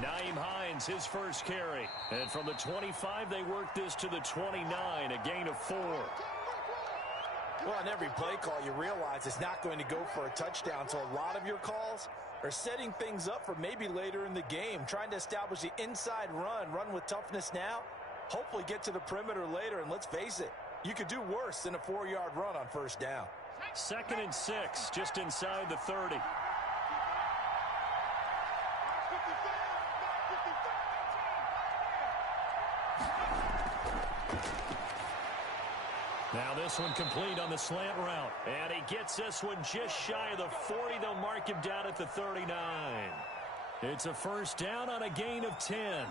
Nyheim Hines, his first carry. And from the 25, they work this to the 29, a gain of 4. Well, on every play call, you realize it's not going to go for a touchdown, so a lot of your calls are setting things up for maybe later in the game, trying to establish the inside run with toughness now, hopefully get to the perimeter later, and let's face it, you could do worse than a 4-yard run on first down. 2nd and 6, just inside the 30. Now this one complete on the slant route. And he gets this one just shy of the 40. They'll mark him down at the 39. It's a first down on a gain of 10.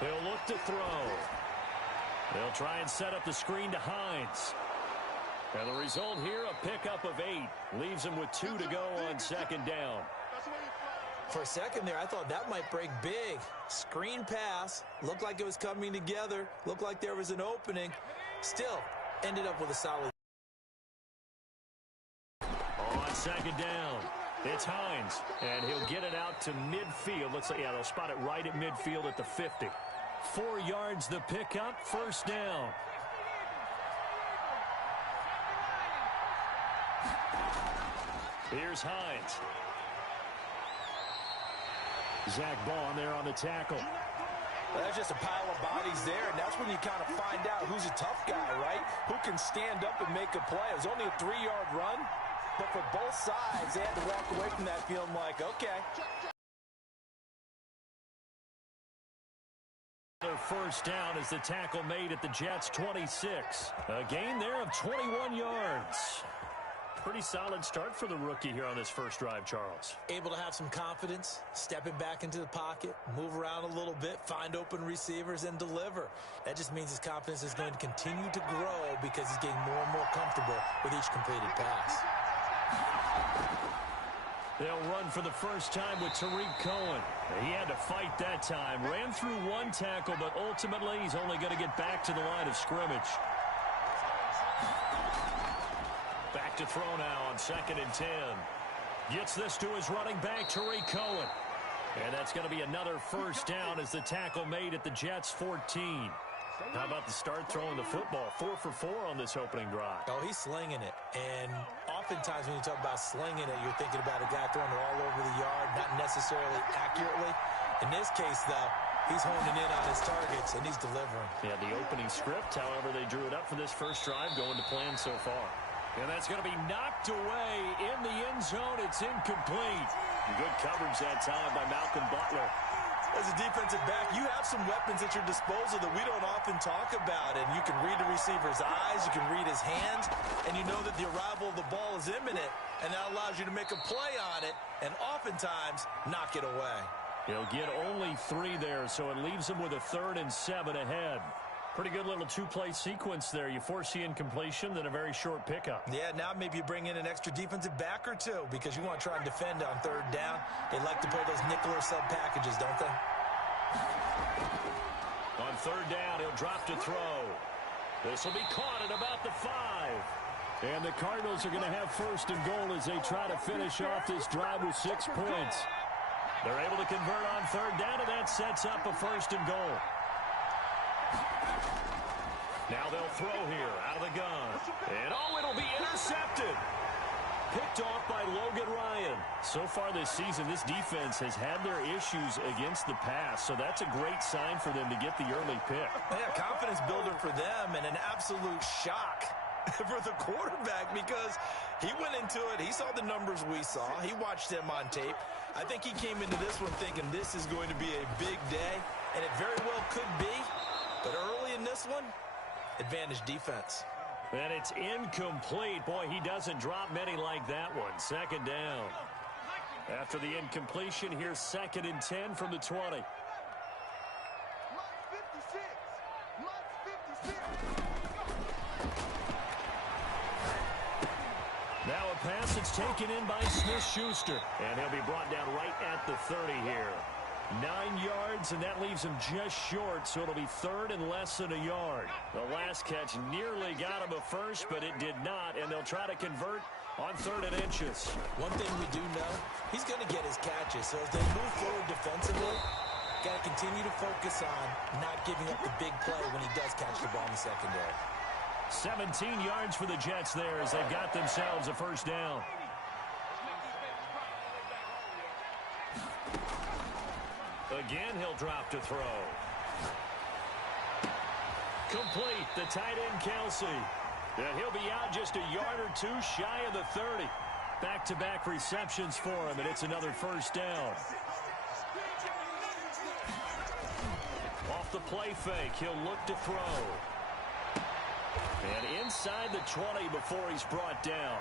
He'll look to throw. They'll try and set up the screen to Hines. And the result here, a pickup of 8. Leaves him with 2 to go on 2nd down. For a second there, I thought that might break big. Screen pass. Looked like it was coming together. Looked like there was an opening. Still, ended up with a solid. On 2nd down, it's Hines. And he'll get it out to midfield. Looks like, yeah, they'll spot it right at midfield at the 50. 4 yards the pickup, first down. Here's Hines. Zach Baun there on the tackle. Well, there's just a pile of bodies there, and that's when you kind of find out who's a tough guy, right? Who can stand up and make a play. It was only a 3-yard run, but for both sides, they had to walk away from that feeling like, okay. Their first down is the tackle made at the Jets' 26. A gain there of 21 yards. Pretty solid start for the rookie here on this first drive, Charles. Able to have some confidence, stepping back into the pocket, move around a little bit, find open receivers, and deliver. That just means his confidence is going to continue to grow because he's getting more and more comfortable with each completed pass. They'll run for the first time with Tariq Cohen. He had to fight that time. Ran through one tackle, but ultimately he's only going to get back to the line of scrimmage. Back to throw now on 2nd and 10. Gets this to his running back, Tariq Cohen. And that's going to be another first down as the tackle made at the Jets' 14. How about the start throwing the football? 4 for 4 on this opening drive. Oh, he's slinging it. And oftentimes when you talk about slinging it, you're thinking about a guy throwing it all over the yard, not necessarily accurately. In this case, though, he's honing in on his targets, and he's delivering. Yeah, the opening script, however, they drew it up for this first drive, going to plan so far. And that's going to be knocked away in the end zone. It's incomplete. Good coverage that time by Malcolm Butler. As a defensive back, you have some weapons at your disposal that we don't often talk about. And you can read the receiver's eyes, you can read his hands, and you know that the arrival of the ball is imminent. And that allows you to make a play on it and oftentimes knock it away. He'll get only 3 there, so it leaves him with a 3rd and 7 ahead. Pretty good little 2-play sequence there. You force the incompletion, then a very short pickup. Yeah, now maybe you bring in an extra defensive back or 2 because you want to try and defend on 3rd down. They like to play those nickel or sub packages, don't they? On 3rd down, he'll drop to throw. This will be caught at about the 5. And the Cardinals are going to have 1st and goal as they try to finish off this drive with 6 points. They're able to convert on 3rd down, and that sets up a 1st and goal. Now they'll throw here out of the gun. And, oh, it'll be intercepted. Picked off by Logan Ryan. So far this season, this defense has had their issues against the pass, so that's a great sign for them to get the early pick. Yeah, confidence builder for them and an absolute shock for the quarterback because he went into it. He saw the numbers we saw. He watched them on tape. I think he came into this one thinking this is going to be a big day, and it very well could be. But early in this one, advantage defense. And it's incomplete. Boy, he doesn't drop many like that one. 2nd down. After the incompletion, here's 2nd and 10 from the 20. Now a pass that's taken in by Smith-Schuster. And he'll be brought down right at the 30 here. 9 yards, and that leaves him just short, so it'll be third and less than a yard. The last catch nearly got him a first, but it did not, and they'll try to convert on 3rd and inches. One thing we do know, he's going to get his catches, so as they move forward defensively, got to continue to focus on not giving up the big play when he does catch the ball in the secondary. 17 yards for the Jets there as they've got themselves a first down. Again, he'll drop to throw. Complete, the tight end, Kelsey. And he'll be out just a yard or two shy of the 30. Back-to-back receptions for him, and it's another first down. Off the play fake, he'll look to throw. And inside the 20 before he's brought down.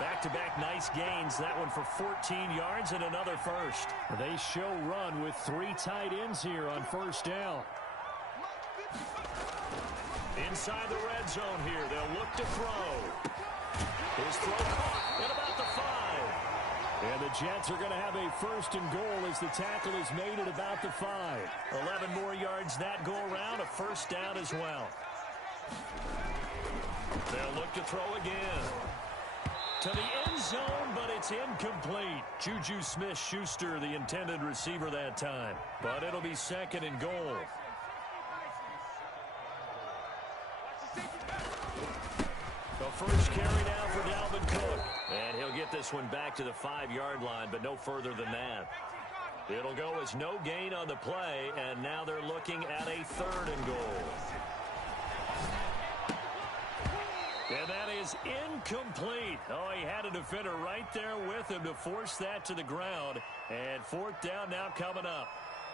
Back-to-back nice gains. That one for 14 yards and another first. They show run with 3 tight ends here on first down. Inside the red zone here. They'll look to throw. His throw caught at about the 5. And the Jets are going to have a first and goal as the tackle is made at about the 5. 11 more yards that go around. A first down as well. They'll look to throw again. To the end zone, but it's incomplete. Juju Smith-Schuster, the intended receiver that time. But it'll be 2nd and goal. The first carry now for Dalvin Cook. And he'll get this one back to the 5-yard line, but no further than that. It'll go as no gain on the play, and now they're looking at a 3rd and goal. And that is incomplete. Oh, he had a defender right there with him to force that to the ground. And 4th down now coming up.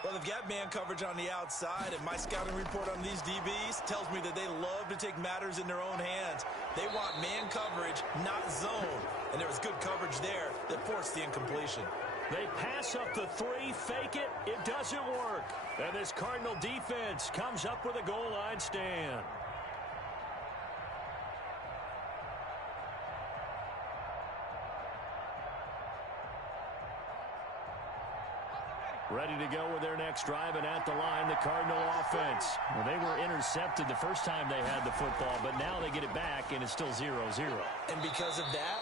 Well, they've got man coverage on the outside, and my scouting report on these DBs tells me that they love to take matters in their own hands. They want man coverage, not zone. And there was good coverage there that forced the incompletion. They pass up the 3, fake it. It doesn't work. And this Cardinal defense comes up with a goal line stand. Ready to go with their next drive, and at the line, the Cardinal offense. Well, they were intercepted the first time they had the football, but now they get it back, and it's still 0-0. And because of that,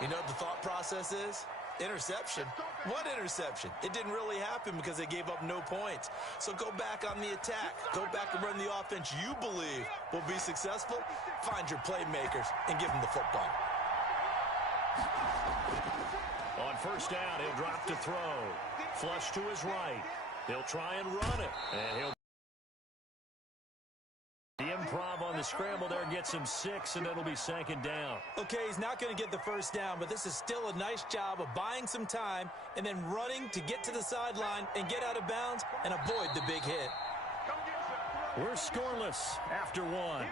you know what the thought process is? Interception. What interception? It didn't really happen because they gave up no points. So go back on the attack. Go back and run the offense you believe will be successful. Find your playmakers and give them the football. On first down, he'll drop to throw. Flush to his right. He'll try and run it. And he'll... The improv on the scramble there gets him 6, and it'll be 2nd down. Okay, he's not going to get the first down, but this is still a nice job of buying some time and then running to get to the sideline and get out of bounds and avoid the big hit. We're scoreless after 1.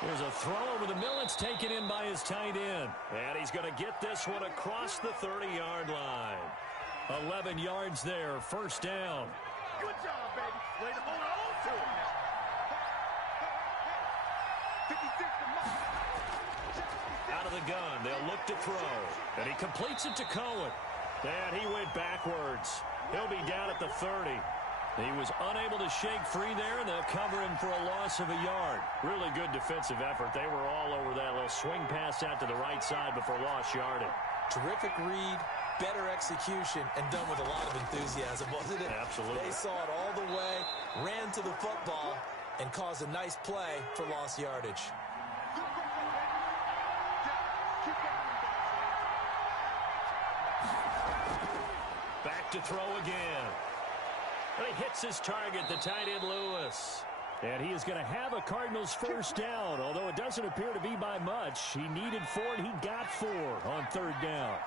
There's a throw over the middle. It's taken in by his tight end. And he's going to get this one across the 30-yard line. 11 yards there, first down. Good job, baby. Way to hold on to it. 56 to Mike. Out of the gun, they'll look to throw. And he completes it to Cohen. And he went backwards. He'll be down at the 30. He was unable to shake free there, and they'll cover him for a loss of a yard. Really good defensive effort. They were all over that little swing pass out to the right side before lost yardage. Terrific read, better execution, and done with a lot of enthusiasm, wasn't it? Absolutely. They saw it all the way, ran to the football, and caused a nice play for lost yardage. Back to throw again. He hits his target, the tight end Lewis. And he is going to have a Cardinals first down, although it doesn't appear to be by much. He needed 4, and he got 4 on 3rd down.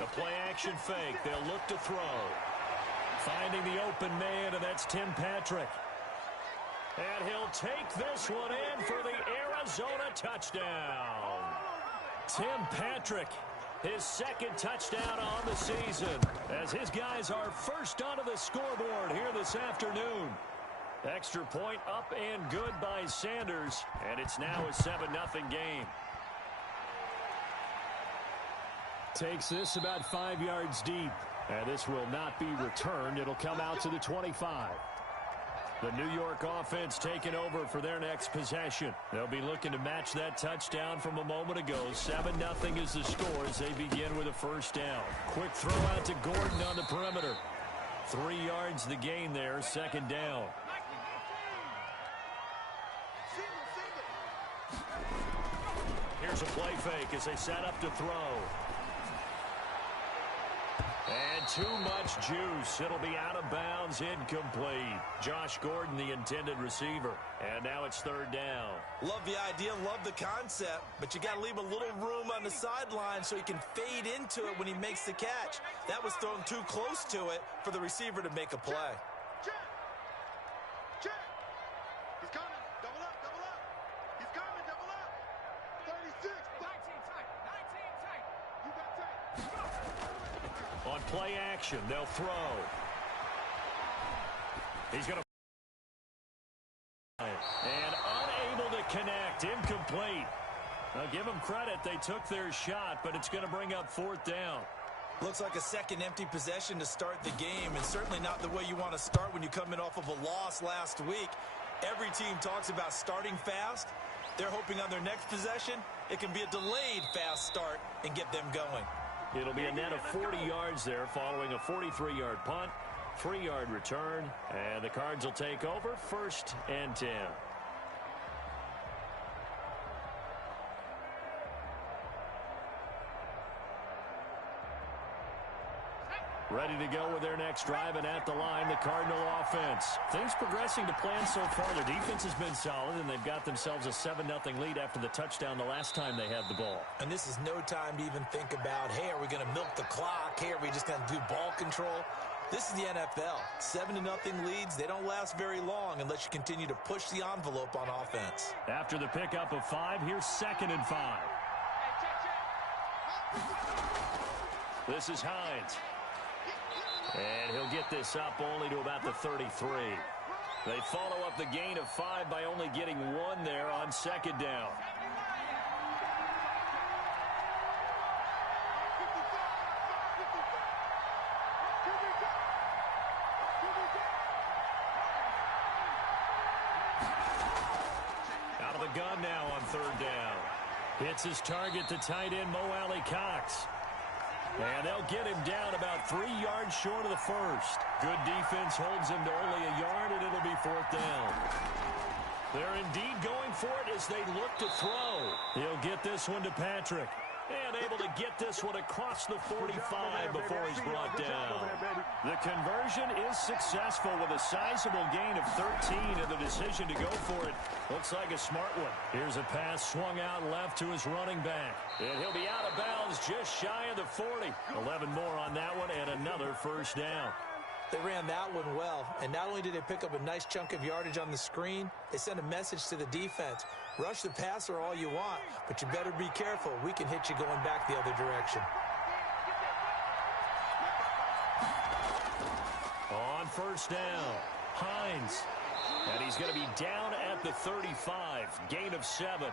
The play action fake. They'll look to throw. Finding the open man, and that's Tim Patrick. And he'll take this one in for the Arizona touchdown. Tim Patrick, his second touchdown on the season, as his guys are first onto the scoreboard here this afternoon. Extra point up and good by Sanders, and it's now a 7-0 game. Takes this about 5 yards deep, and this will not be returned. It'll come out to the 25. The New York offense taking over for their next possession. They'll be looking to match that touchdown from a moment ago. 7-0 is the score as they begin with a first down. Quick throw out to Gordon on the perimeter. 3 yards the gain there, second down. Here's a play fake as they set up to throw. And too much juice. It'll be out of bounds, incomplete. Josh Gordon, the intended receiver. And now it's third down. Love the idea, love the concept, but you got to leave a little room on the sideline so he can fade into it when he makes the catch. That was thrown too close to it for the receiver to make a play. Check. He's coming. Double up. He's coming. Double up. 36. 19 tight. You got tight. On play action, they'll throw. He's going to... And unable to connect. Incomplete. Now give them credit. They took their shot, but it's going to bring up fourth down. Looks like a second empty possession to start the game, and certainly not the way you want to start when you come in off of a loss last week. Every team talks about starting fast. They're hoping on their next possession, it can be a delayed fast start and get them going. It'll be a net of 40 yards there following a 43-yard punt, 3-yard return, and the Cards will take over first and 10. Ready to go with their next drive, and at the line, the Cardinal offense. Things progressing to plan so far. Their defense has been solid, and they've got themselves a 7-0 lead after the touchdown the last time they had the ball. And this is no time to even think about, hey, are we going to milk the clock? Hey, are we just going to do ball control? This is the NFL. 7-0 leads, they don't last very long unless you continue to push the envelope on offense. After the pickup of 5, here's 2nd and 5. This is Hines. And he'll get this up only to about the 33. They follow up the gain of 5 by only getting 1 there on second down. Out of the gun now on third down. Hits his target, the tight end, Mo Alley-Cox. And they'll get him down about 3 yards short of the first. Good defense holds him to only a yard, and it'll be fourth down. They're indeed going for it as they look to throw. He'll get this one to Patrick. And able to get this one across the 45 before he's brought down. The conversion is successful with a sizable gain of 13, and the decision to go for it looks like a smart one. Here's a pass swung out left to his running back. And he'll be out of bounds just shy of the 40. 11 more on that one and another first down. They ran that one well, and not only did they pick up a nice chunk of yardage on the screen, they sent a message to the defense. Rush the passer all you want, but you better be careful. We can hit you going back the other direction. On first down, Hines. And he's going to be down at the 35. Gain of 7.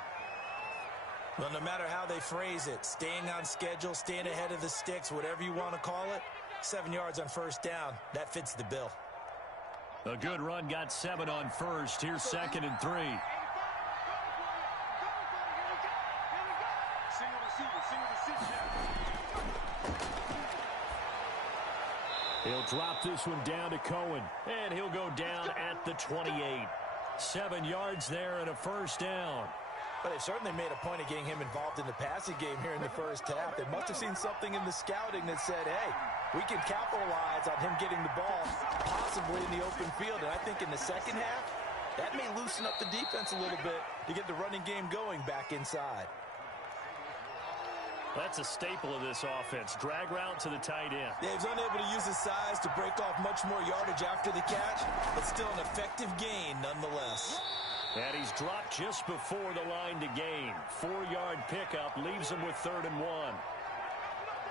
Well, no matter how they phrase it, staying on schedule, staying ahead of the sticks, whatever you want to call it, 7 yards on first down. That fits the bill. A good run got 7 on first. Here's 2nd and 3. He'll drop this one down to Cohen, and he'll go down at the 28. 7 yards there and a first down. But they certainly made a point of getting him involved in the passing game here in the first half. They must have seen something in the scouting that said, hey, we can capitalize on him getting the ball, possibly in the open field. And I think in the second half, that may loosen up the defense a little bit to get the running game going back inside. That's a staple of this offense. Drag route to the tight end. Yeah, he's unable to use his size to break off much more yardage after the catch, but still an effective gain nonetheless. And he's dropped just before the line to gain. 4-yard pickup leaves him with 3rd and 1.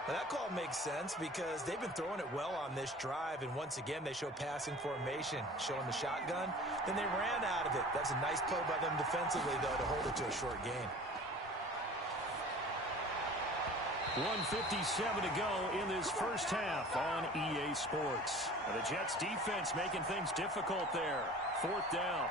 Now that call makes sense because they've been throwing it well on this drive, and once again they show passing formation, showing the shotgun. Then they ran out of it. That's a nice play by them defensively, though, to hold it to a short gain. 1:57 to go in this first half on EA Sports. And the Jets defense making things difficult there. 4th down.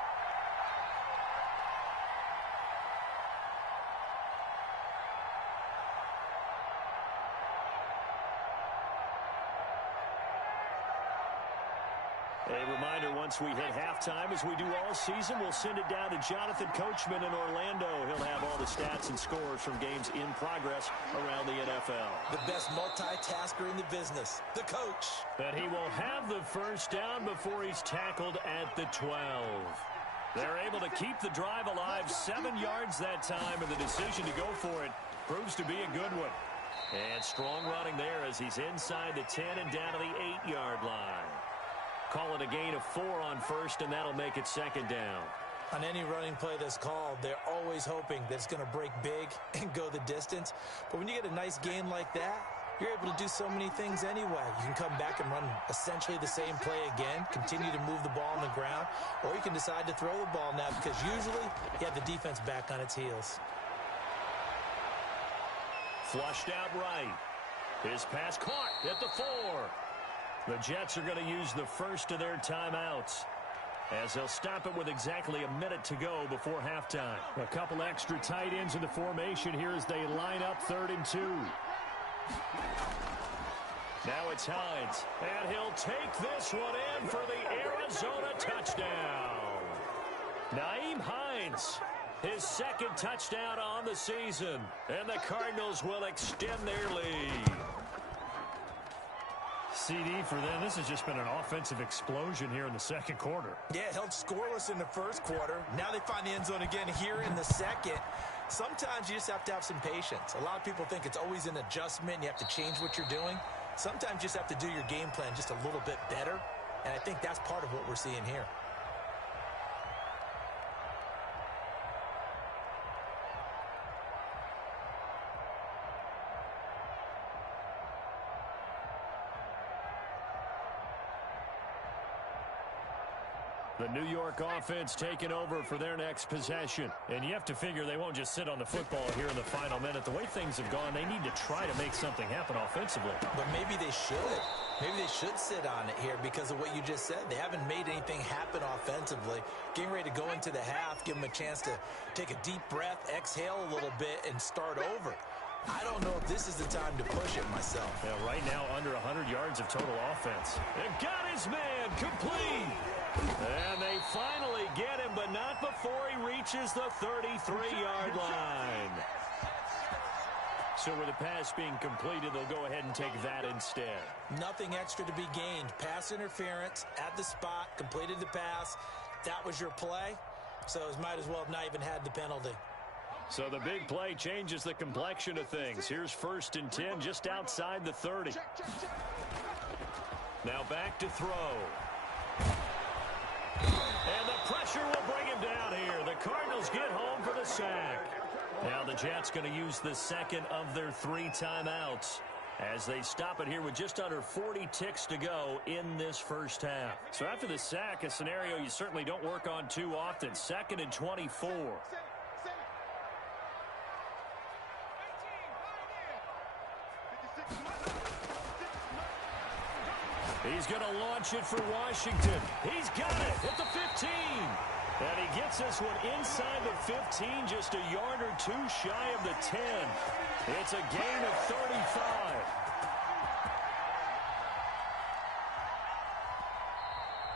A reminder, once we hit halftime, as we do all season, we'll send it down to Jonathan Coachman in Orlando. He'll have all the stats and scores from games in progress around the NFL. The best multitasker in the business, the coach. But he will have the first down before he's tackled at the 12. They're able to keep the drive alive, 7 yards that time, and the decision to go for it proves to be a good one. And strong running there as he's inside the 10 and down to the 8-yard line. Call it a gain of 4 on first, and that'll make it 2nd down. On any running play that's called, they're always hoping that it's going to break big and go the distance. But when you get a nice gain like that, you're able to do so many things anyway. You can come back and run essentially the same play again, continue to move the ball on the ground, or you can decide to throw the ball now because usually you have the defense back on its heels. Flushed out right. His pass caught at the 4. The Jets are going to use the first of their timeouts as they'll stop it with exactly a minute to go before halftime. A couple extra tight ends in the formation here as they line up 3rd and 2. Now it's Hines, and he'll take this one in for the Arizona touchdown. Nyheim Hines, his 2nd touchdown on the season, and the Cardinals will extend their lead. CD for them. This has just been an offensive explosion here in the 2nd quarter. Yeah, held scoreless in the 1st quarter. Now they find the end zone again here in the 2nd. Sometimes you just have to have some patience. A lot of people think it's always an adjustment. You have to change what you're doing. Sometimes you just have to do your game plan just a little bit better. And I think that's part of what we're seeing here. The New York offense taking over for their next possession. And you have to figure they won't just sit on the football here in the final minute. The way things have gone, they need to try to make something happen offensively. But maybe they should. Maybe they should sit on it here because of what you just said. They haven't made anything happen offensively. Getting ready to go into the half, give them a chance to take a deep breath, exhale a little bit, and start over. I don't know if this is the time to push it myself. Yeah, right now, under 100 yards of total offense. And got his man complete. And they finally get him, but not before he reaches the 33-yard line. So with the pass being completed, they'll go ahead and take that instead. Nothing extra to be gained. Pass interference at the spot, completed the pass. That was your play. So it might as well have not even had the penalty. So the big play changes the complexion of things. Here's 1st and 10 just outside the 30. Now back to throw. And the pressure will bring him down here. The Cardinals get home for the sack. Now the Jets going to use the 2nd of their 3 timeouts as they stop it here with just under 40 ticks to go in this first half. So after the sack, a scenario you certainly don't work on too often. 2nd and 24. He's going to launch it for Washington. He's got it at the 15. And he gets this one inside the 15, just a yard or 2 shy of the 10. It's a gain of 35.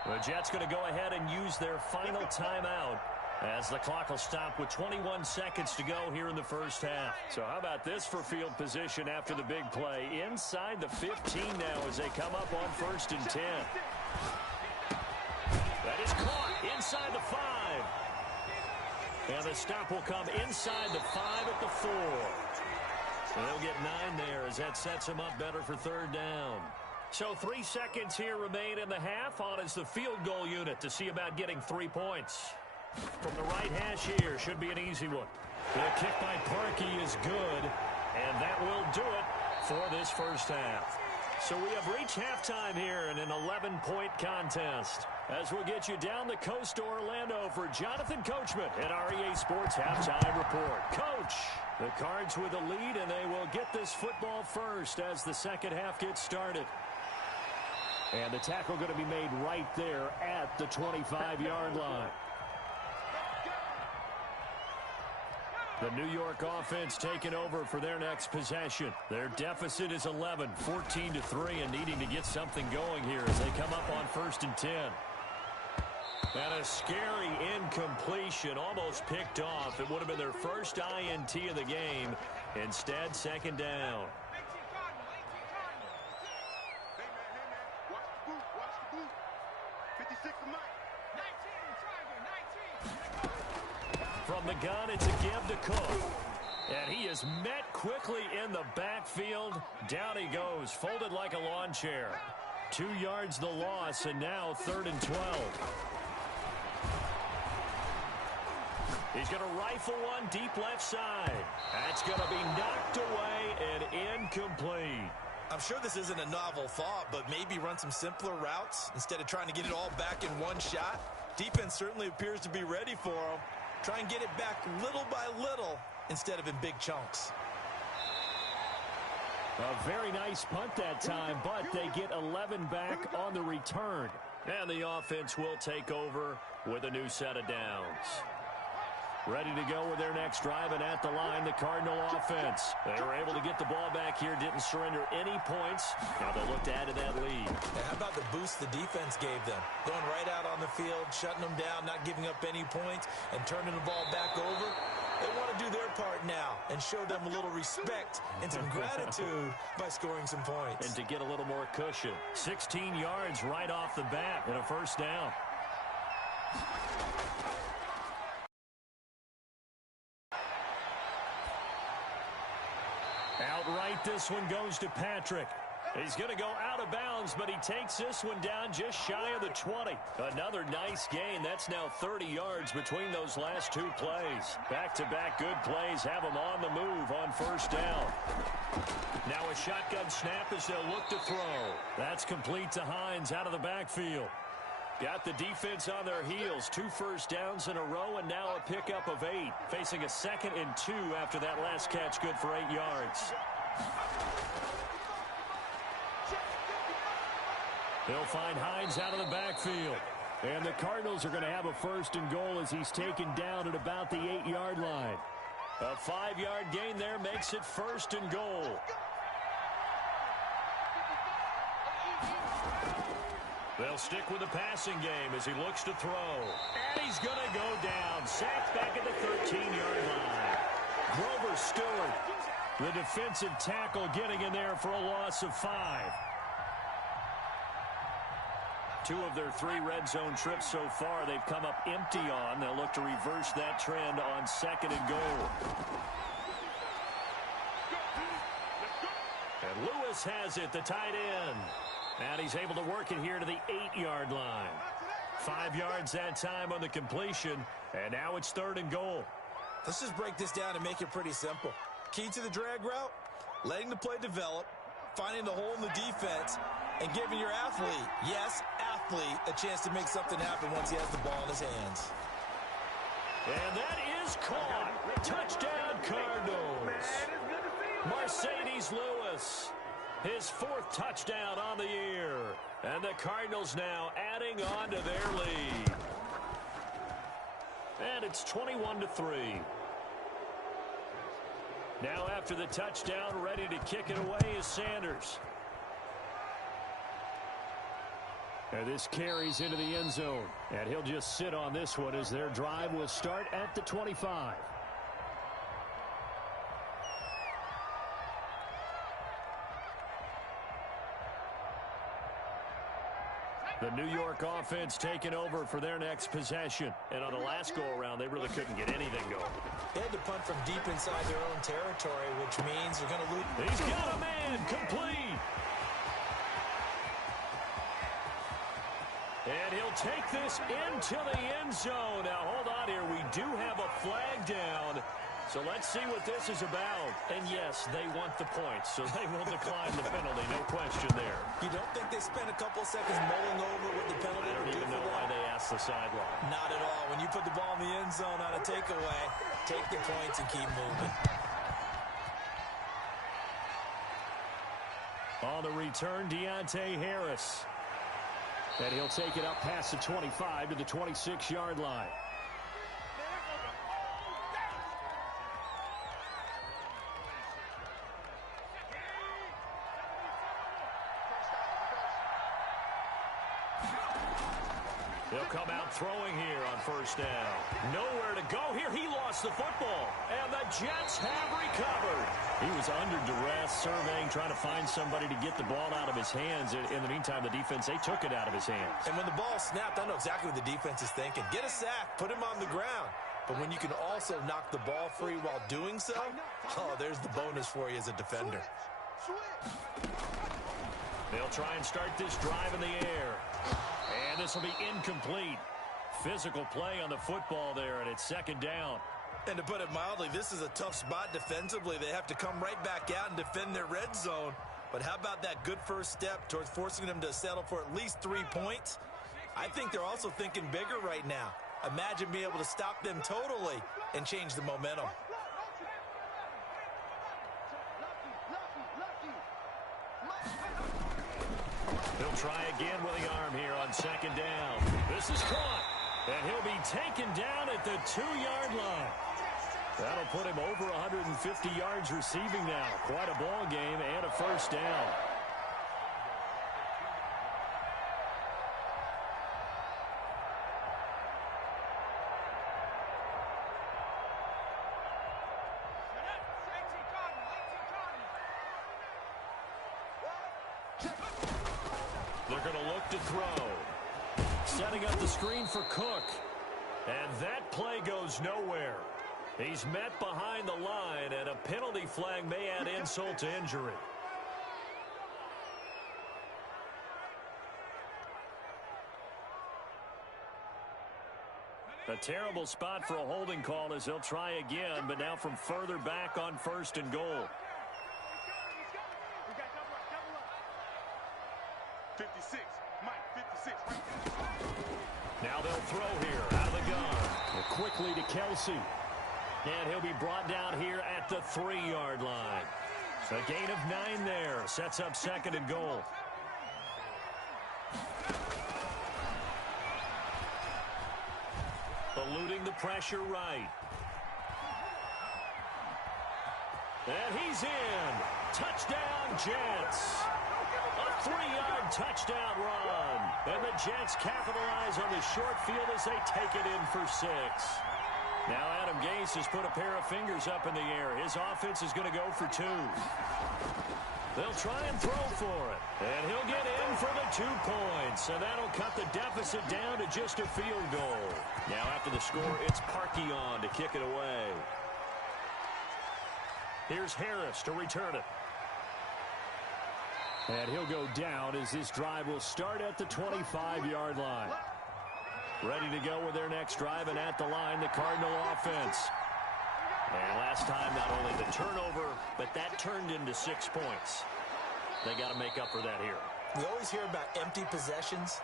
The Jets going to go ahead and use their final timeout as the clock will stop with 21 seconds to go here in the first half. So how about this for field position after the big play? Inside the 15 now as they come up on 1st and 10. That is caught inside the 5. And the stop will come inside the 5 at the 4. They'll get 9 there as that sets him up better for third down. So 3 seconds here remain in the half. On is the field goal unit to see about getting 3 points. From the right hash here, should be an easy one. The kick by Parkey is good, and that will do it for this first half. So we have reached halftime here in an 11-point contest. As we'll get you down the coast to Orlando for Jonathan Coachman at our EA Sports Halftime Report. Coach, the Cards with a lead, and they will get this football first as the second half gets started. And the tackle going to be made right there at the 25-yard line. The New York offense taking over for their next possession. Their deficit is 11, 14-3, and needing to get something going here as they come up on 1st and 10. And a scary incompletion, almost picked off. It would have been their first INT of the game. Instead, second down. Hey, man, watch the boot. 56 of Mike. 19. From the gun, it's a give to Cook. And he is met quickly in the backfield. Down he goes, folded like a lawn chair. 2 yards the loss, and now 3rd and 12. He's going to rifle one deep left side. That's going to be knocked away and incomplete. I'm sure this isn't a novel thought, but maybe run some simpler routes instead of trying to get it all back in one shot. Defense certainly appears to be ready for him. Try and get it back little by little instead of in big chunks. A very nice punt that time, but they get 11 back on the return. And the offense will take over with a new set of downs. Ready to go with their next drive, and at the line, the Cardinal offense. They were able to get the ball back here, didn't surrender any points. Now they'll look to add to that lead. And how about the boost the defense gave them? Going right out on the field, shutting them down, not giving up any points, and turning the ball back over. They want to do their part now and show them a little respect and some gratitude by scoring some points. And to get a little more cushion. 16 yards right off the bat and a first down. Outright, this one goes to Patrick. He's going to go out of bounds, but he takes this one down just shy of the 20. Another nice gain. That's now 30 yards between those last 2 plays. Back-to-back good plays have him on the move on first down. Now a shotgun snap as they'll look to throw. That's complete to Hines out of the backfield. Got the defense on their heels. 2 first downs in a row, and now a pickup of 8. Facing a 2nd and 2 after that last catch, good for 8 yards. They'll find Hines out of the backfield. And the Cardinals are going to have a 1st and goal as he's taken down at about the 8-yard line. A 5-yard gain there makes it 1st and goal. They'll stick with the passing game as he looks to throw. And he's going to go down. Sacked back at the 13-yard line. Grover Stewart, the defensive tackle, getting in there for a loss of 5. 2 of their 3 red zone trips so far they've come up empty on. They'll look to reverse that trend on 2nd and goal. And Lewis has it, the tight end. And he's able to work it here to the 8-yard line. 5 yards that time on the completion. And now it's 3rd and goal. Let's just break this down and make it pretty simple. Key to the drag route, letting the play develop, finding the hole in the defense, and giving your athlete, yes, athlete, a chance to make something happen once he has the ball in his hands. And that is caught. Touchdown, Cardinals. Mercedes Lewis, his 4th touchdown on the year. And the Cardinals now adding on to their lead. And it's 21-3. Now after the touchdown, ready to kick it away is Sanders. And this carries into the end zone. And he'll just sit on this one as their drive will start at the 25. The New York offense taking over for their next possession. And on the last go-around, they really couldn't get anything going. They had to punt from deep inside their own territory, which means they're going to lose. He's got a man complete. And he'll take this into the end zone. Now, hold on here. We do have a flag down. So let's see what this is about. And yes, they want the points, so they will decline the penalty. No question there. You don't think they spent a couple seconds mulling over what the penalty I don't even know why they asked the sideline. Not at all. When you put the ball in the end zone on a takeaway, take the points and keep moving. On the return, Deontay Harris. And he'll take it up past the 25 to the 26-yard line. He'll come out throwing here on first down. Nowhere to go here. He lost the football. And the Jets have recovered. He was under duress, surveying, trying to find somebody to get the ball out of his hands. In the meantime, the defense, they took it out of his hands. And when the ball snapped, I know exactly what the defense is thinking. Get a sack, put him on the ground. But when you can also knock the ball free while doing so, oh, there's the bonus for you as a defender. They'll try and start this drive in the air. And this will be incomplete. Physical play on the football there, and it's second down. And to put it mildly, this is a tough spot defensively. They have to come right back out and defend their red zone. But how about that good first step towards forcing them to settle for at least 3 points? I think they're also thinking bigger right now. Imagine being able to stop them totally and change the momentum. He'll try again with the arm here on second down. This is caught, and he'll be taken down at the 2-yard line. That'll put him over 150 yards receiving now. Quite a ball game and a first down. They're going to look to throw. Setting up the screen for Cook. And that play goes nowhere. He's met behind the line, and a penalty flag may add insult to injury. A terrible spot for a holding call as they'll try again, but now from further back on first and goal. 56, Mike, 56. Now they'll throw here out of the gun. Quickly to Kelsey. And he'll be brought down here at the 3-yard line. A gain of 9 there. Sets up second and goal. Eluding the pressure right. And he's in. Touchdown, Jets. A 3-yard touchdown run. And the Jets capitalize on the short field as they take it in for 6. Now Adam Gase has put a pair of fingers up in the air. His offense is going to go for 2. They'll try and throw for it. And he'll get in for the 2 points. And that'll cut the deficit down to just a field goal. Now after the score, it's Parkey on to kick it away. Here's Harris to return it. And he'll go down as this drive will start at the 25-yard line. Ready to go with their next drive, and at the line, the Cardinal offense. And last time, not only the turnover, but that turned into 6 points. They got to make up for that here. We always hear about empty possessions,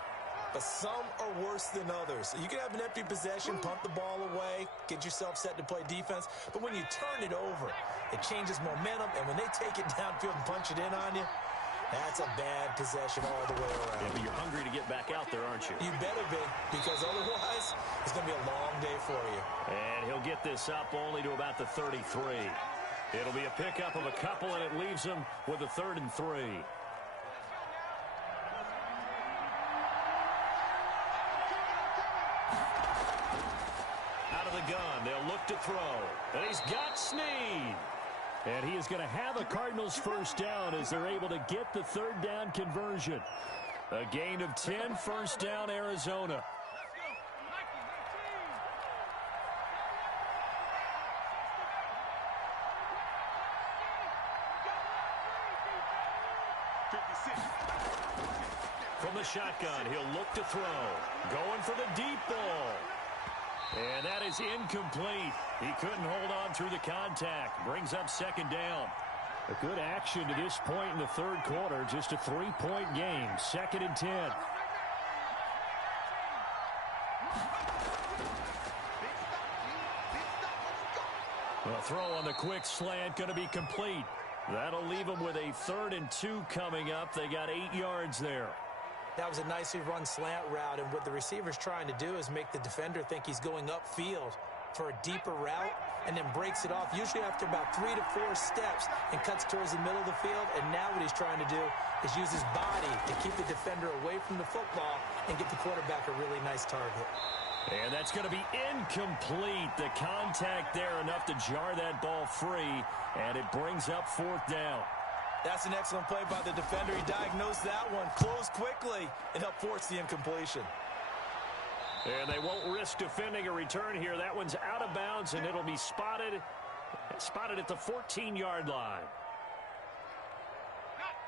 but some are worse than others. You can have an empty possession, punt the ball away, get yourself set to play defense, but when you turn it over, it changes momentum, and when they take it downfield and punch it in on you, that's a bad possession all the way around. Yeah, but you're hungry to get back out there, aren't you? You better be, because otherwise, it's going to be a long day for you. And he'll get this up only to about the 33. It'll be a pickup of a couple, and it leaves him with a 3rd and 3. Out of the gun, they'll look to throw. And he's got Snead. And he is going to have a Cardinals first down as they're able to get the 3rd down conversion. A gain of 10, first down, Arizona. From the shotgun, he'll look to throw. Going for the deep ball. And that is incomplete. He couldn't hold on through the contact. Brings up second down. A good action to this point in the third quarter. Just a 3-point game. 2nd and 10. A throw on the quick slant going to be complete. That'll leave them with a 3rd and 2 coming up. They got 8 yards there. That was a nicely run slant route, and what the receiver's trying to do is make the defender think he's going upfield for a deeper route and then breaks it off, usually after about 3 to 4 steps, and cuts towards the middle of the field. And now what he's trying to do is use his body to keep the defender away from the football and give the quarterback a really nice target. And that's going to be incomplete. The contact there enough to jar that ball free, and it brings up 4th down. That's an excellent play by the defender. He diagnosed that one, closed quickly, and helped force the incompletion. And they won't risk defending a return here. That one's out of bounds, and it'll be spotted at the 14-yard line.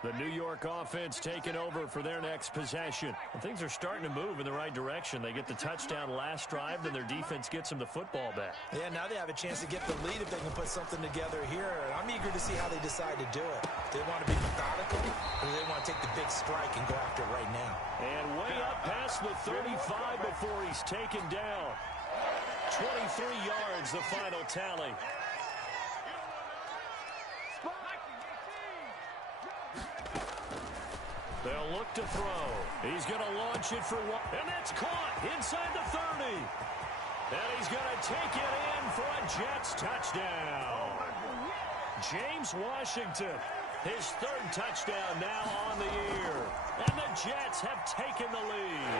The New York offense taking over for their next possession. And things are starting to move in the right direction. They get the touchdown last drive, then their defense gets them the football back. Yeah, now they have a chance to get the lead if they can put something together here. And I'm eager to see how they decide to do it. Do they want to be methodical, or do they want to take the big strike and go after it right now? And way up past the 35 before he's taken down. 23 yards, the final tally. They'll look to throw. He's going to launch it for one. And that's caught inside the 30. And he's going to take it in for a Jets touchdown. James Washington, his 3rd touchdown now on the year. And the Jets have taken the lead.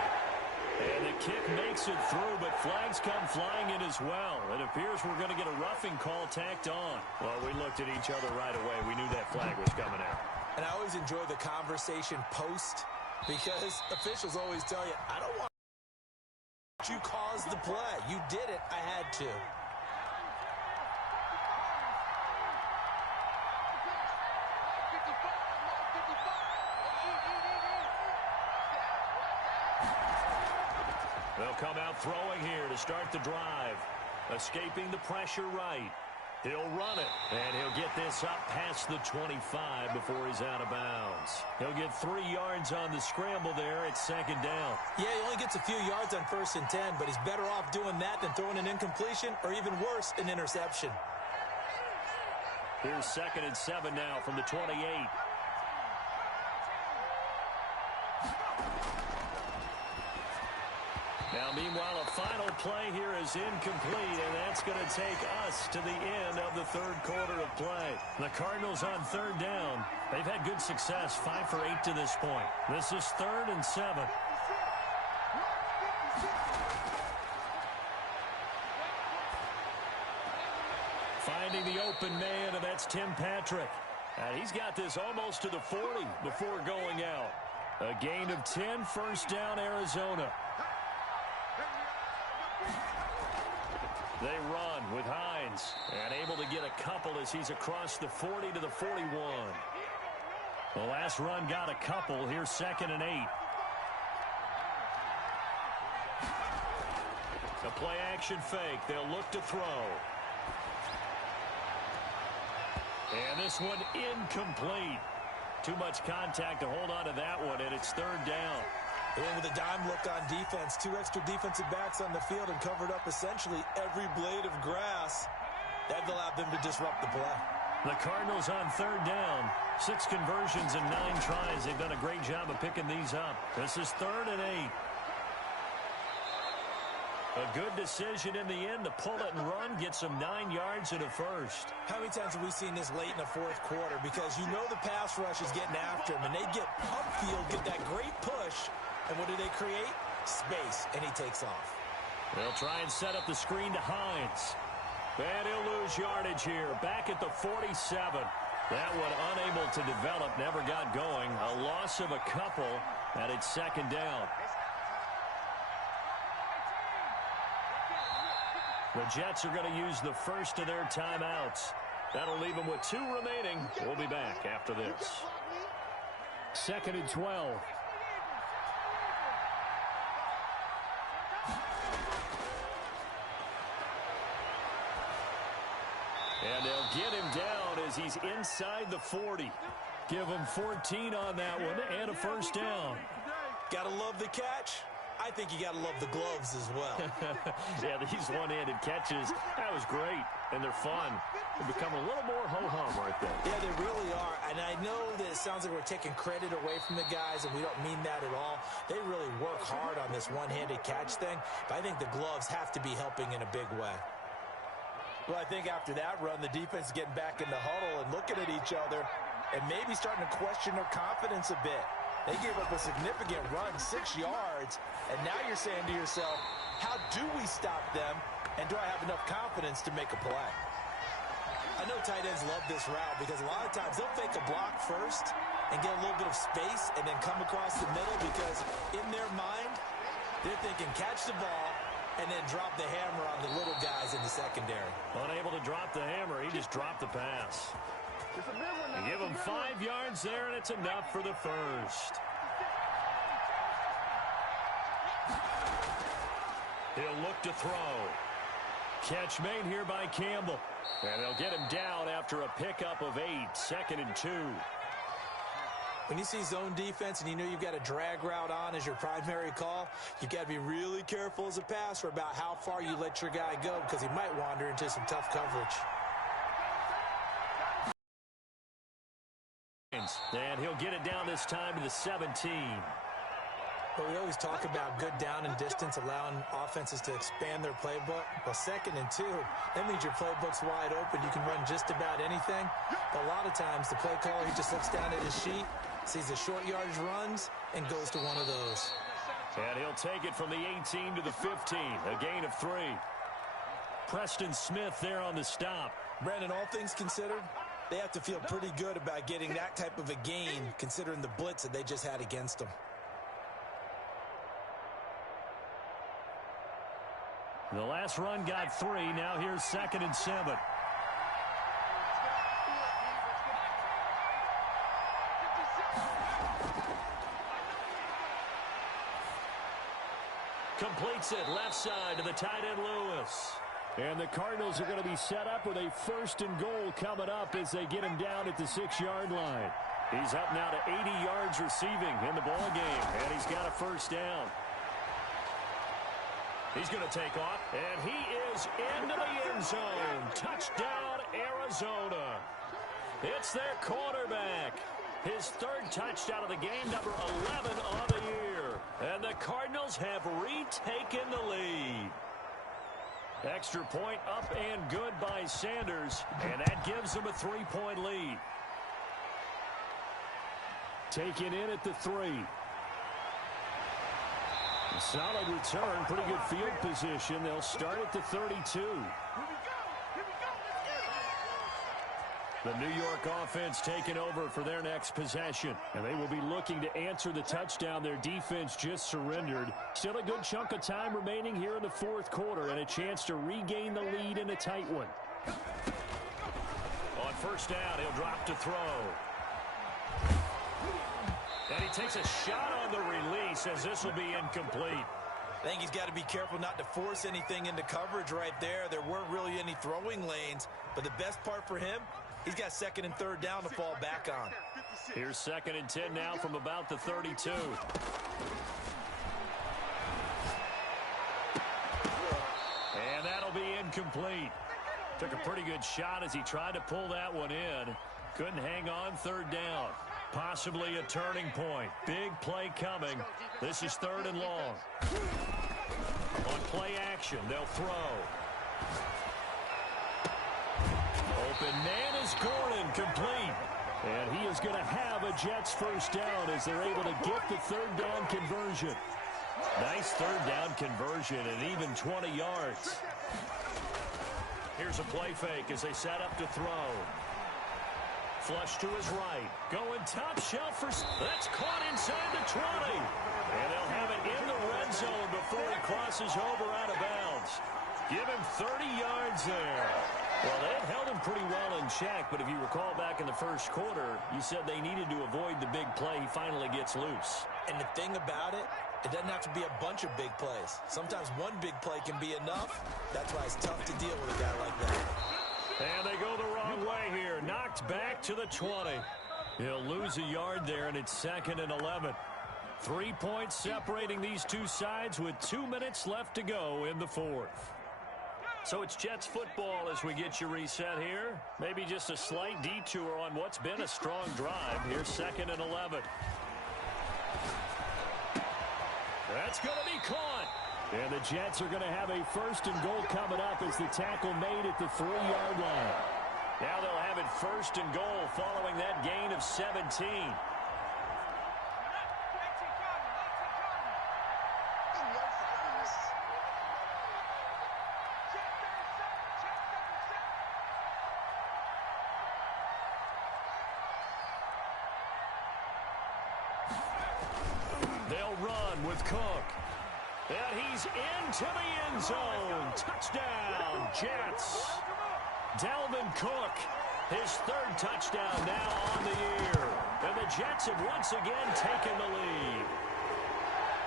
And the kick makes it through, but flags come flying in as well. It appears we're going to get a roughing call tacked on. Well, we looked at each other right away. We knew that flag was coming out. And I always enjoy the conversation post, because officials always tell you, I don't want you caused the play. You did it. I had to. They'll come out throwing here to start the drive. Escaping the pressure right. He'll run it, and he'll get this up past the 25 before he's out of bounds. He'll get 3 yards on the scramble there at 2nd down. Yeah, he only gets a few yards on 1st and 10, but he's better off doing that than throwing an incompletion, or even worse, an interception. Here's 2nd and 7 now from the 28. Now, meanwhile, a final play here is incomplete, and that's going to take us to the end of the 3rd quarter of play. The Cardinals on 3rd down. They've had good success, 5 for 8 to this point. This is 3rd and 7. Finding the open man, and that's Tim Patrick. And he's got this almost to the 40 before going out. A gain of 10, first down, Arizona. They run with Hines, and able to get a couple as he's across the 40 to the 41. The last run got a couple. Here's 2nd and 8. A play-action fake. They'll look to throw. And this one incomplete. Too much contact to hold on to that one, and it's 3rd down. And with a dime look on defense, 2 extra defensive backs on the field and covered up essentially every blade of grass. That allowed them to disrupt the play. The Cardinals on 3rd down. 6 conversions and 9 tries. They've done a great job of picking these up. This is 3rd and 8. A good decision in the end to pull it and run, get some 9 yards and a first. How many times have we seen this late in the 4th quarter? Because you know the pass rush is getting after him, and they get upfield, get that great push. And what do they create? Space, and he takes off. They'll try and set up the screen to Hines. And he'll lose yardage here. Back at the 47. That one unable to develop, never got going. A loss of a couple. And it's second down. The Jets are going to use the first of their timeouts. That'll leave them with 2 remaining. We'll be back after this. Second and 12. And they'll get him down as he's inside the 40. Give him 14 on that one and a first down. Gotta love the catch. I think you gotta love the gloves as well. Yeah, these one-handed catches, that was great, and they're fun. They become a little more ho-hum right there. Yeah, they really are, and I know that it sounds like we're taking credit away from the guys, and we don't mean that at all. They really work hard on this one-handed catch thing, but I think the gloves have to be helping in a big way. Well, I think after that run, the defense is getting back in the huddle and looking at each other and maybe starting to question their confidence a bit. They gave up a significant run, 6 yards, and now you're saying to yourself, how do we stop them, and do I have enough confidence to make a play? I know tight ends love this route because a lot of times they'll fake a block first and get a little bit of space and then come across the middle because in their mind, they're thinking catch the ball and then drop the hammer on the little guys in the secondary. Unable to drop the hammer, he just dropped the pass. They give him 5 yards there, and it's enough for the first. He'll look to throw. Catch made here by Campbell. And they'll get him down after a pickup of 8, second and 2. When you see zone defense and you know you've got a drag route on as your primary call, you've got to be really careful as a passer about how far you let your guy go because he might wander into some tough coverage. And he'll get it down this time to the 17. But we always talk about good down and distance, allowing offenses to expand their playbook. Well, second and 2, that means your playbook's wide open. You can run just about anything. But a lot of times, the play caller, he just looks down at his sheet, sees the short yardage runs, and goes to one of those. And he'll take it from the 18 to the 15, a gain of 3. Preston Smith there on the stop. Brandon, all things considered, they have to feel pretty good about getting that type of a gain, considering the blitz that they just had against them. The last run got 3. Now here's second and 7. Completes it left side to the tight end Lewis. And the Cardinals are going to be set up with a first and goal coming up as they get him down at the 6-yard line. He's up now to 80 yards receiving in the ball game, and he's got a first down. He's going to take off, and he is into the end zone. Touchdown, Arizona. It's their quarterback. His 3rd touchdown of the game, number 11 on the year. And the Cardinals have retaken the lead. Extra point up and good by Sanders, and that gives them a 3-point lead. Taken in at the 3. A solid return, pretty good field position. They'll start at the 32. The New York offense taking over for their next possession. And they will be looking to answer the touchdown their defense just surrendered. Still a good chunk of time remaining here in the 4th quarter and a chance to regain the lead in a tight one. On first down, he'll drop to throw. And he takes a shot on the release as this will be incomplete. I think he's got to be careful not to force anything into coverage right there. There weren't really any throwing lanes, but the best part for him, he's got 2nd and 3rd down to fall back on. Here's 2nd and 10 now from about the 32. And that'll be incomplete. Took a pretty good shot as he tried to pull that one in. Couldn't hang on 3rd down. Possibly a turning point. Big play coming. This is 3rd and long. On play action, they'll throw. Open man is Gordon, complete. And he is going to have a Jets first down as they're able to get the 3rd down conversion. Nice 3rd down conversion and even 20 yards. Here's a play fake as they set up to throw. Flush to his right. Going top shelf for... That's caught inside the 20. And they'll have it in the red zone before he crosses over out of bounds. Give him 30 yards there. Well, they've held him pretty well in check, but if you recall back in the first quarter, you said they needed to avoid the big play. He finally gets loose. And the thing about it, it doesn't have to be a bunch of big plays. Sometimes one big play can be enough. That's why it's tough to deal with a guy like that. And they go the wrong way here. Knocked back to the 20. He'll lose a yard there, and it's 2nd and 11. 3 points separating these two sides with 2 minutes left to go in the fourth. So it's Jets football as we get you reset here. Maybe just a slight detour on what's been a strong drive. Here's 2nd and 11. That's going to be caught. And the Jets are going to have a 1st and goal coming up as the tackle made at the 3-yard line. Now they'll have it 1st and goal following that gain of 17. They'll run with Cook. And he's into the end zone. Touchdown, Jets. Dalvin Cook, his 3rd touchdown now on the year. And the Jets have once again taken the lead.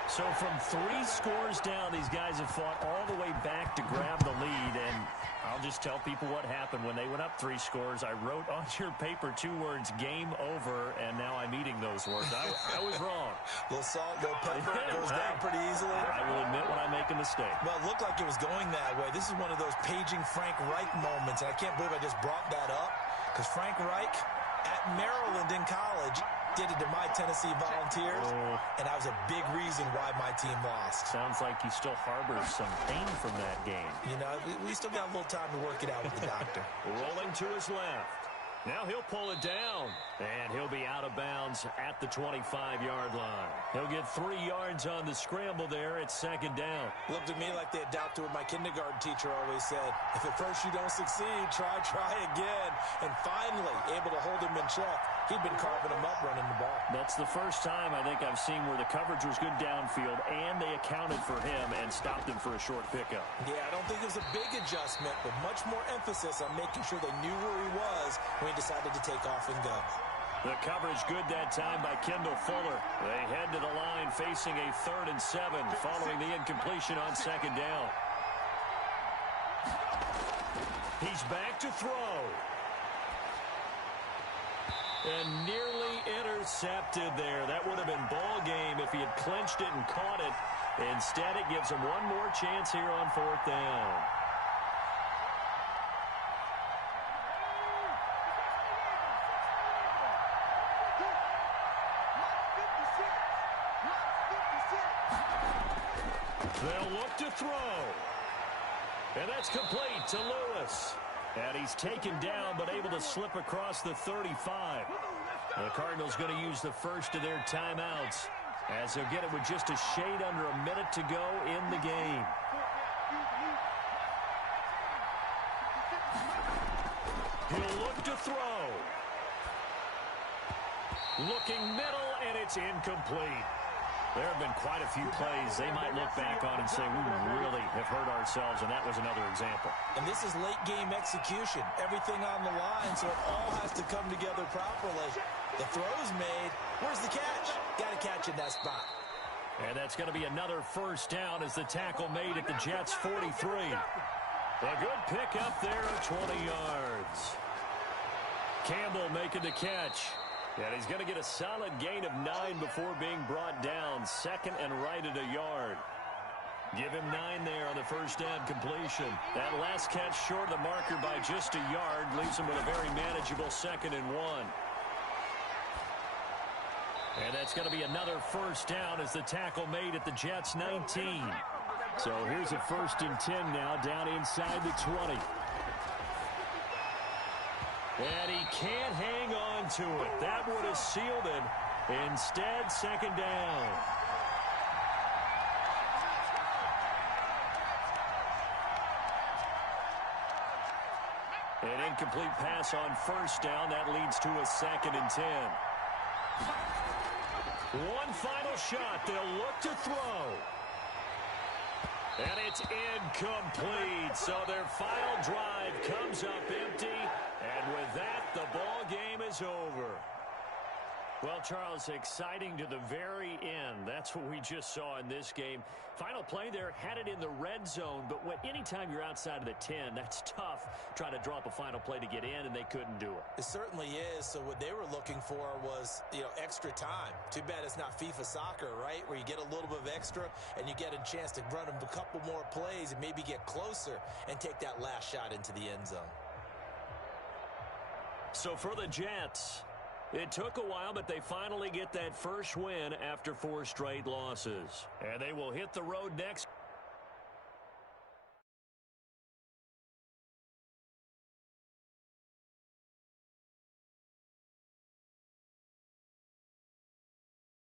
So from 3 scores down, these guys have fought all the way back to grab the lead. And I'll just tell people what happened when they went up 3 scores. I wrote on your paper 2 words, game over, and now I'm eating those words. I was wrong. Little salt, little pepper, goes down pretty easily. I will admit when I make a mistake. Well, it looked like it was going that way. This is one of those paging Frank Reich moments, and I can't believe I just brought that up, because Frank Reich at Maryland in college did it to my Tennessee Volunteers, and that was a big reason why my team lost. Sounds like he still harbors some pain from that game. You know, we still got a little time to work it out with the doctor. Rolling to his left. Now he'll pull it down, and he'll be out of bounds at the 25-yard line. He'll get 3 yards on the scramble there at 2nd down. Looked at me like they adopted what my kindergarten teacher always said. If at first you don't succeed, try again. And finally, able to hold him in check. He'd been carving him up running the ball. That's the first time I think I've seen where the coverage was good downfield, and they accounted for him and stopped him for a short pickup. Yeah, I don't think it was a big adjustment, but much more emphasis on making sure they knew where he was when he decided to take off and go. The coverage good that time by Kendall Fuller. They head to the line facing a 3rd and 7 following the incompletion on 2nd down. He's back to throw. And nearly intercepted there. That would have been ball game if he had clinched it and caught it. Instead, it gives him one more chance here on 4th down. They'll look to throw. And that's complete to Lewis. And he's taken down but able to slip across the 35. The Cardinals going to use the first of their timeouts as they'll get it with just a shade under a minute to go in the game. He'll look to throw. Looking middle, and it's incomplete. There have been quite a few plays they might look back on and say, we really have hurt ourselves, and that was another example. And this is late-game execution. Everything on the line, so it all has to come together properly. The throw's made. Where's the catch? Got to catch in that spot. And that's going to be another 1st down as the tackle made at the Jets' 43. A good pick up there of 20 yards. Campbell making the catch. And he's going to get a solid gain of 9 before being brought down. 2nd and right at a yard. Give him 9 there on the 1st down completion. That last catch short of the marker by just a yard leaves him with a very manageable 2nd and 1. And that's going to be another 1st down as the tackle made at the Jets' 19. So here's a 1st and 10 now down inside the 20. And he can't hang on to it. That would have sealed it. Instead, 2nd down. An incomplete pass on first down. That leads to a 2nd and 10. One final shot. They'll look to throw. And it's incomplete. So their final drive comes up empty. And with that, the ball game is over. Well, Charles, exciting to the very end. That's what we just saw in this game. Final play there, had it in the red zone, but anytime you're outside of the 10, that's tough trying to drop a final play to get in, and they couldn't do it. It certainly is. So what they were looking for was, extra time. Too bad it's not FIFA soccer, right, where you get a little bit of extra and you get a chance to run a couple more plays and maybe get closer and take that last shot into the end zone. So for the Jets, it took a while, but they finally get that first win after 4 straight losses. And they will hit the road next.